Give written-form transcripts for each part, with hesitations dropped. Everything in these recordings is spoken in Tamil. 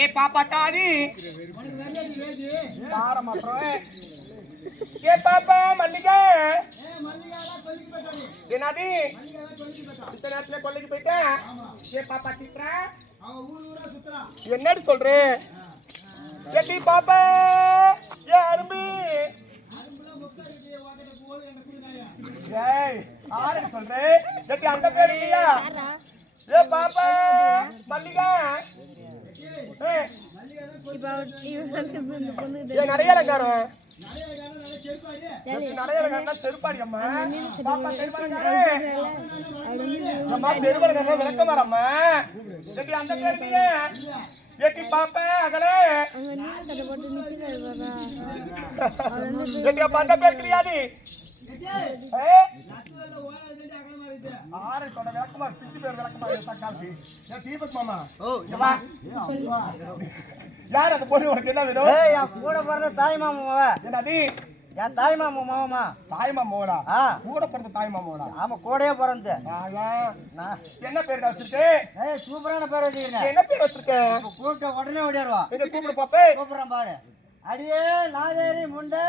ఏ పాపతాని ఏ పాప మల్లిగా ఏనాది இத்தனை கொல்லைக்கு போயிட்டேன். ஏ பாப்பா சித்ரா என்னடி சொல்றே? எட்டி பாப்பா ஏ அரும்பி ஏய் ஆறு சொல்றே. எட்டி அந்த பேர் இல்லையா? ஏ பாப்பா மல்லிகா நடையாளக்காரன் நடையாளக்காரன் செருப்பாடி அம்மா பாப்பா அம்மா பெருமரங்க விளக்கமாரம்மா எட்டி அந்த பேர் இல்லையே. எட்டி பாப்பா அகலே எட்டி அப்ப அந்த பேர் கிடையாது. ஆறு சொன்ன விளக்கமா பிச்சு பேர் விளக்கமா தக்காளி தீபக் மாமா. யார் அந்த பொண்ணு உனக்கு என்ன வேணும்? என் கூட பிறந்த தாய் மாமாவா? என்னது என் தாய் மாமா மாமா? தாய் மாமாவோடா? கூட பிறந்த தாய் மாமாவோடா? ஆமா கூடயே பிறந்து. என்ன பேருடா வச்சிருக்கேன்? சூப்பரான பேர் வச்சிருக்கேன். என்ன பேர் வச்சிருக்கேன்? கூப்பிட்ட உடனே ஓடிடுவா. இதை கூப்பிடு பாப்பே. கூப்பிடுறேன் பாரு. அடியே நாதேரி முண்டை.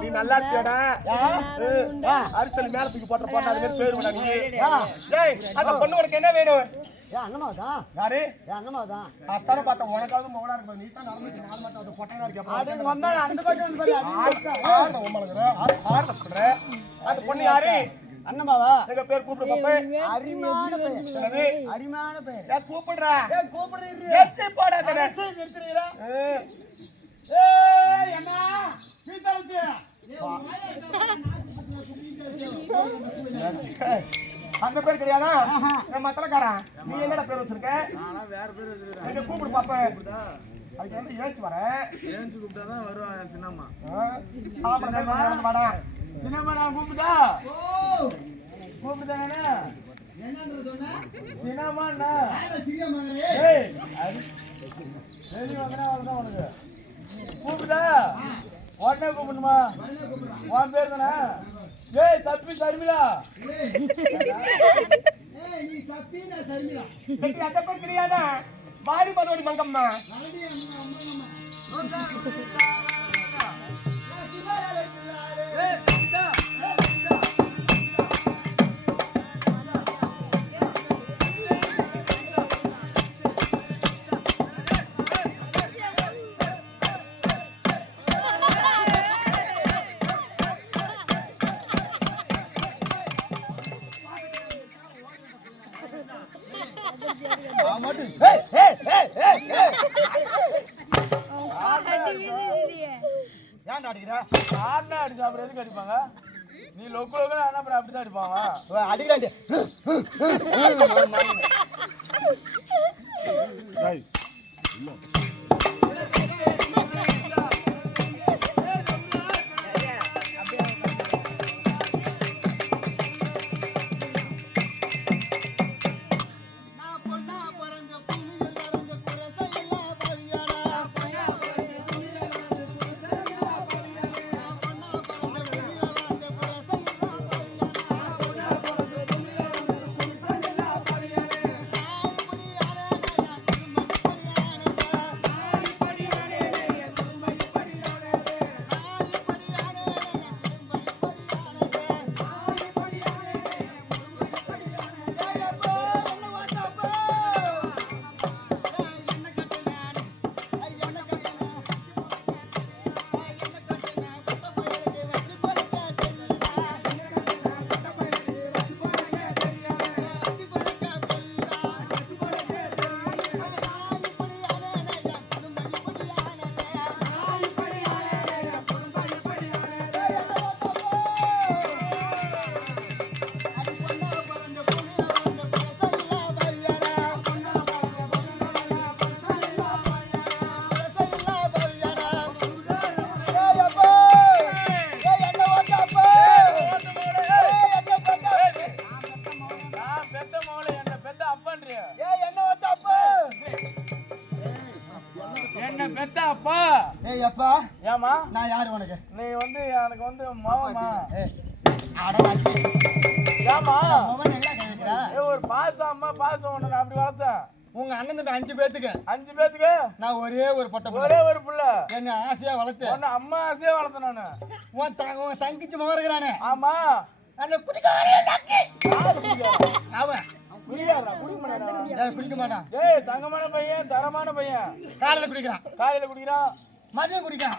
நீ நல்லா இருக்கியடா? அரிசல் மேல தூக்கி போட்ட போட்டா அது மாதிரி பேரு நீ. அந்த பொண்ணு உனக்கு என்ன வேணும்? அண்ணமாதான். யாரு? அண்ணமாதான். அத்தான பார்த்தா உனக்காவது மகனா இருக்கு. நீ தான் நடந்துட்டு நாலு மாதம் பொட்டையா இருக்க. அந்த பொண்ணு யாரு? அண்ணமாவா? எங்க பேர் கூப்பிடு பாப்பே. அரிமான பேர். அரிமான பேர். ஏ கூப்பிடுறா. ஏ கூப்பிடுறீங்க. ஏச்சி போடாத. ஏச்சி நிறுத்துறீங்களா? அண்ணா பீட்டாவுச்சு. அந்த பேர் கிடையாதா? என் மத்தலக்காரன். நீ என்னடா பேர் வச்சிருக்க? நானா வேற பேர் வச்சிருக்கேன். எங்க கூப்பிடு பாப்பே. அதுக்கு என்ன ஏச்சி வர? ஏஞ்சி கூப்பிட்டாதான் வருவான் சின்னம்மா. வாடா. சின்னம்மா நான் கூப்பிட்டா? கூப்பிட்டானே. என்னன்னு சொன்னா? சின்னம்மாண்ணா. சீரியமாங்கறே. ஏய் சரி வந்தா வரணும் உனக்கு. கூப்பிட்டா? உடனே கூப்பிடணுமா? உன் பேர் தானே? ஏய் சப்பி சர்மிளா. ஏய் நீ சப்பி நான் சர்மிளா. இன்னைக்கு அந்த பேர் கிடையாதா? வாடி மதோடி மங்கம்மா. வாடி அம்மா. ஏய் பிட்டா. அப்புறம் எதுக்கு அடிப்பாங்க? நீ லொக்கு லொக்கு அப்புறம் அப்படிதான் அடிப்பாங்க. அடிக்கிறாண்டி ஏய் அப்பா ஏமா நான் யாரு உனக்கு நீ வந்து எனக்கு வந்து மாமாமா அடவாட்டி ஏமா மவன் எங்க கேக்குறா ஒரு பாசம் அம்மா பாசம் ஒண்ணு நான் அப்படி வளர்த்தேன் உங்க அண்ணன் தம்பி 5 பேத்துக்கு 5 பேத்துக்கு நான் ஒரே ஒரு பொட்ட புள்ள ஒரே ஒரு புள்ள என்ன ஆசையா வளர்த்தேன் ஒன்னு அம்மா ஆசையா வளர்த்தேன் நானு உன் தங்கிச்சு மகறானே ஆமா அந்த குடிக்காரே தக்கி அவன் குடியாரா குடிக்க குடிக்க மாட்டான் ஏய் தங்கமான பையன் தரமான பையன் காலையில குடிக்கிறான் காலையில குடிக்கிறான் மதியம் குடிக்கிறான்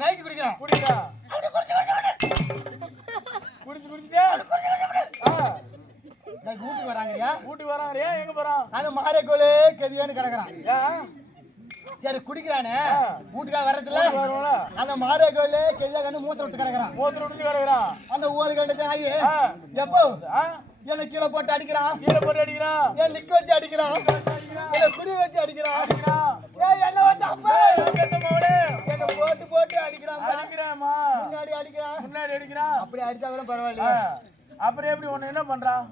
நைட்டு குடிக்கிறான் குடிக்கிறான் குடிச்சுட்டே வீட்டுக்கு வராங்கயா வீட்டுக்கு வராங்க ஏன் எங்க போறான் அந்த மாரியக்கோலே கதியான்னு கிடக்குறான் ஏன் சரி குடிக்கிறானே வீட்டுக்காக வர்றதில்ல வருவாங்கள அந்த மாரியக்கோலே கதியா கண்டு மூத்த விட்டு கிடக்குறான் மூத்திர விட்டு கிடக்குறான் அந்த ஊரு கண்டு ஆகி எப்போ என்ன கீழே போட்டு அடிக்கிறான் கீழே போட்டு அடிக்கிறான் என் நிக்க வச்சு அடிக்கிறான் என்ன குடி வச்சு அடிக்கிறான் என்ன வந்து அப்பா என்ன போட்டு போட்டு அடிக்கிறான் அடிக்கிறாமா முன்னாடி அடிக்கிறான் முன்னாடி அடிக்கிறான் அப்படி அடிச்சா கூட பரவாயில்ல அப்புறம் எப்படி உன்னை என்ன பண்றான்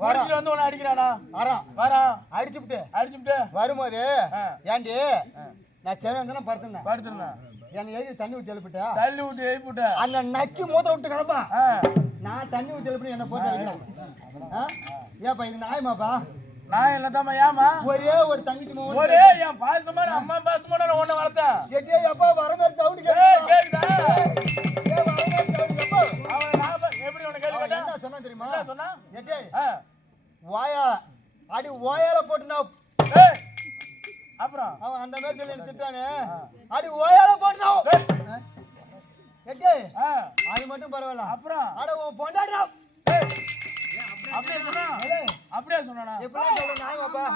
வரத்துல வந்து உன்னை அடிக்கிறானா வரான் அடிச்சுட்டு வரும்போது ஏண்டி நான் செவன் தானே படுத்திருந்தேன் என்ன ஏறி தண்ணி ஊற்றி எழுப்பிட்டா தள்ளி விட்டு எழுப்பிட்டேன் அந்த நக்கி மூத்த விட்டு கிடப்பான் நான் தண்ணி ஊற்றி எழுப்பி என்ன போட்டு அடிக்கிறேன் ஏப்பா இது நியாயமாப்பா நான் என்னதாம்மா ஏமா ஒரே ஒரு தங்கச்சி ஒரே என் பாசமா அம்மா பாசமா நான் உன்னை வளர்த்தேன் எட்டே எப்பா வர மாதிரி சவுண்ட் கேக்குதா அவன் எப்படி உனக்கு கேள்வி என்ன சொன்னா தெரியுமா சொன்னா எட்டே வாயா அடி ஓயால போட்டு நான் அப்புறம் அவன் அந்த மாதிரி சொல்லி திட்டானே அடி ஓயால போட்டு எட்டே அது மட்டும் பரவாயில்ல அப்புறம் அட உன் பொண்டாடா அப்படியே சொன்னா எப்படிலாம் சொல்ற நாயமாப்பா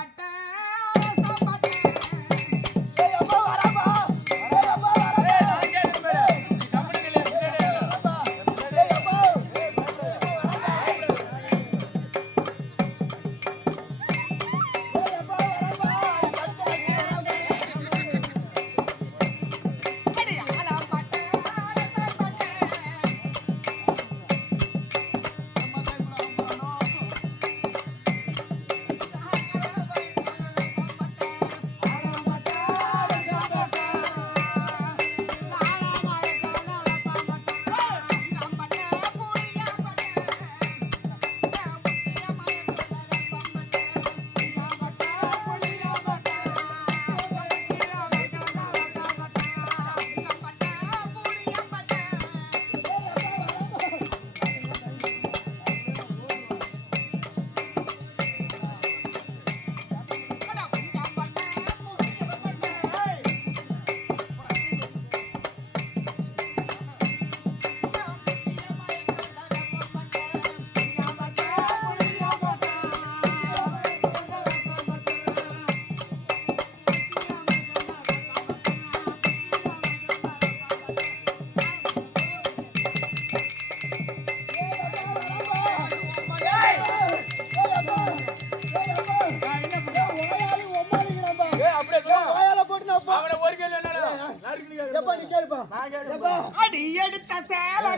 அடி எடுத்த சேலை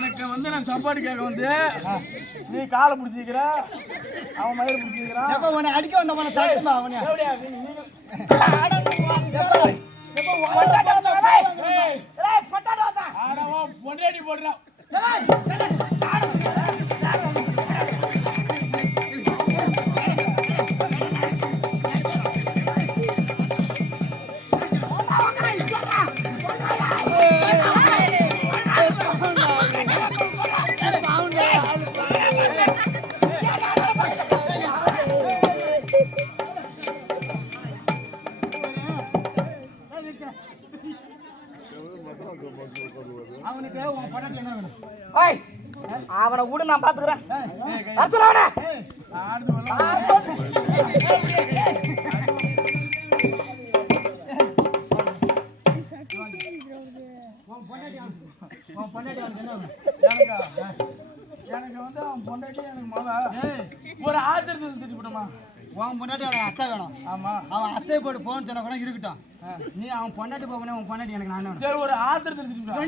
உனக்கு வந்து நான் சாப்பாடு கேட்க வந்து நீ காலை பிடிச்சிக்கிற அவன் மயிறு பிடிச்சிக்கிறான். எப்ப உன்னை அடிக்க வந்த உன தட்டுமா அவனே பொண்டாடி போடுறான். அவனுக்கு உன் படம் என்ன வேணும்? அவனை கூட நான் பாத்துக்கிறேன். எனக்கு வந்து அவன் பொண்டாட்டி எனக்கு ஒரு ஆத்திரத்தை திட்டிவிட்டோமா. உன் பொண்டாட்டி அவன் அத்தை வேணும். ஆமா அவன் அத்தை போட்டு போன்னு சொன்னா கூட இருக்கட்டும். நீ அவன் பொண்டாட்டி போன உன் பொண்டாட்டி எனக்கு நான் வேணும். சரி ஒரு ஆத்திரத்தை திட்டிவிட்டோம்.